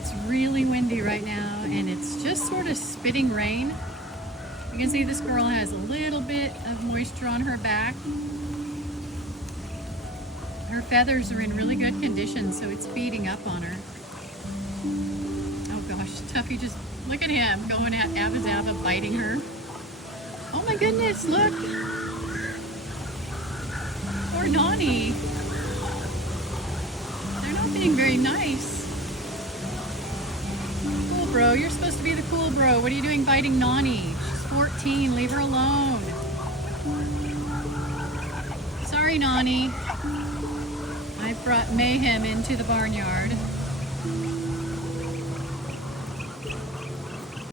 It's really windy right now, and it's just sort of spitting rain. You can see this girl has a little bit of moisture on her back. Her feathers are in really good condition, so it's feeding up on her. Oh gosh, Tuffy, just look at him going at Abba Zaba, biting her. Oh my goodness, look! Poor Nani. They're not being very nice. Cool bro, you're supposed to be the cool bro. What are you doing biting Nani? She's 14, leave her alone. Sorry, Nani. I brought mayhem into the barnyard.